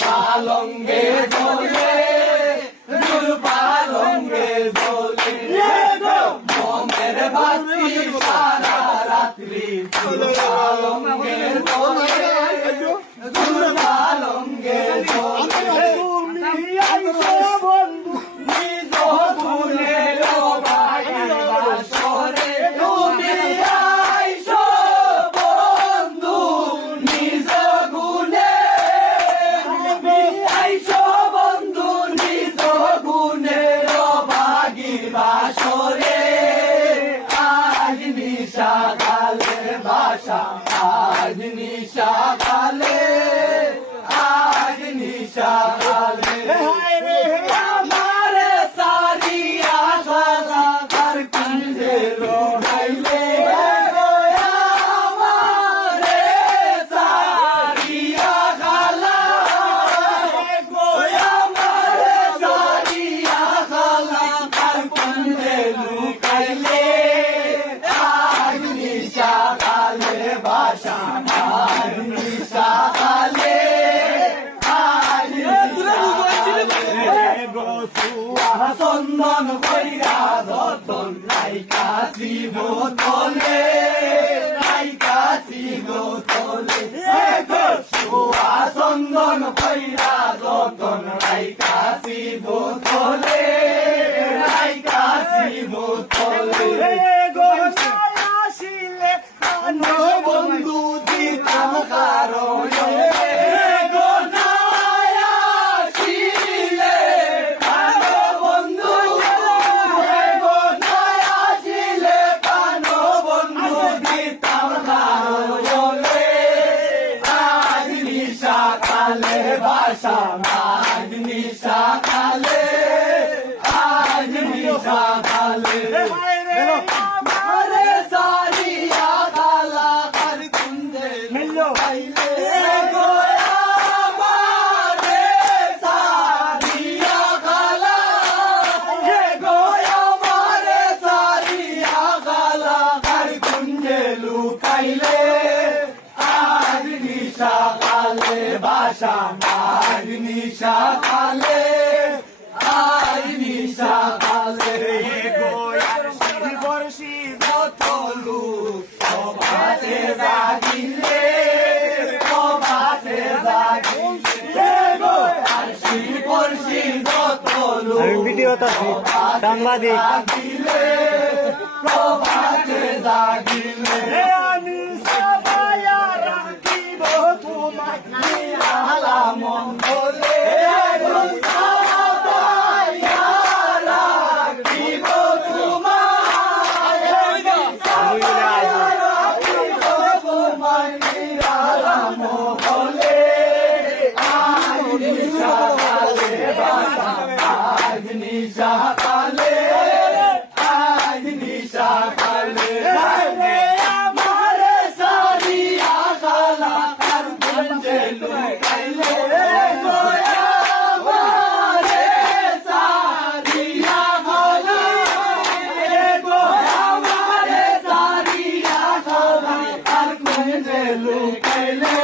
পালঙ্গে ঝোলে পালঙ্গে ঝোলে মোমের বাতি সারা রাত্রি পালঙ্গে ঝোলে পালঙ্গে ঝোলে বন্ধু নিজ গুণে ভাই বাসরে তুমি আইসো বন্ধু নিজ গুণে আইসো বন্ধু নিজ গুণে ভাগি বাসরে আজ নিশা কালে বাসা আজ নিশা কালে আজ নিশা কালে আমারে সারিয়া সারা কার কুঞ্জে রোড়াইলে আমারে সারিয়া খালা আমারে সারিয়া খালা কার কুঞ্জে লুকাইলে আজ নিশা কালে বাসা আজ নিশা কালে চন্দন কইরা যতন রাইকাছি বোতলে রাইকাছি বোতলে সোয়া চন্দন কইরা যতন রাইকাছি বোতলে রাইকাছি বোতলে আসিলে বন্ধু দিতাম কারণে বাসা আজ নিশা কালে আজ নিশা কালে আমারে সারিয়া কালা কার কুঞ্জে লুকাইলে আমারে সারিয়া কালা আমারে সারিয়া কালা কার কুঞ্জে লুকাইলে আজ নিশা কালে বাসা আজ নিশা কালে আজ নিশা কালে বর্ষি যতলু সবাতে জাগিলে সবাতে জাগিলে বর্ষি যতলু ভিডিওটা সাংবাদিক জাগিলে সবাতে জাগিলে আমি মঙ্গলে আজ নিশা কালে আজ নিশা কালে আমারে সারিয়া কালা কার কুঞ্জে লুকাইলে আমারে সারিয়া কালা আমারে সারিয়া কালা কার কুঞ্জে লুকাইলে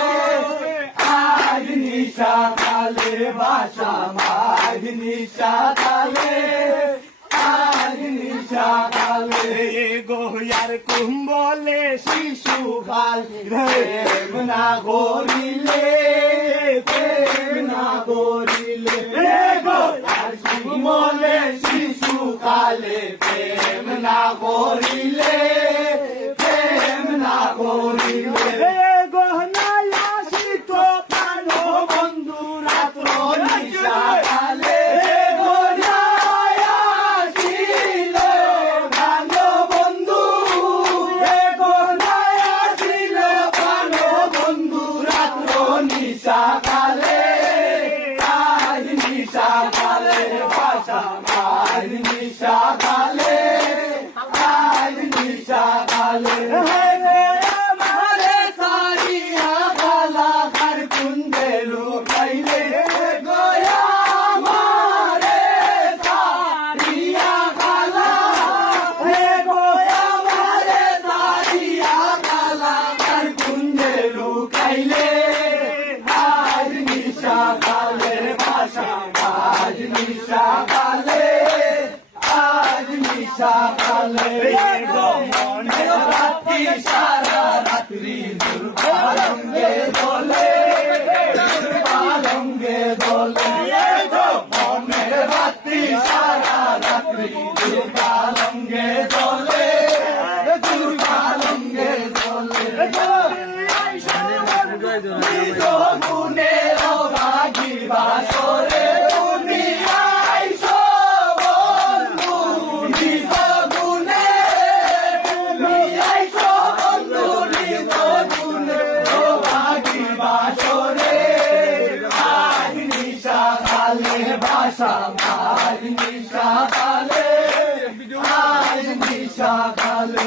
আজ নিশা কালে বাসা আজ নিশা কালে আজ নিশা কালে গোয়ার কুম্বলে শিশু কাল প্রেম না করিলে প্রেম না করিলে গোয়ার কুম্বলে শিশু কালে প্রেম না করিলে প্রেম না করিলে বন্ধু রাত্র নিশা কালে নিশা কালে আজ নিশা কালে বাসা আজ নিশা কালে আজ নিশা কালে আমারে সারিয়া কালা কার কুঞ্জে লুকাইলে গোয়া আমারে সারিয়া কালা গোয়া আমারে সারিয়া কালা কার কুঞ্জে লুকাইলে আজ নিশা কালে নিশা কালে মনের বাতি সারা রাত্রি দুর্গালঙ্গে দোলে দুর্গালঙ্গে দোলে মনের বাতি সারা রাত্রি দুর্গালঙ্গে দোলে দুর্গালঙ্গে দোলে নিজ গুণে রাগি বাসরে ভাষা আজ নিশা কালে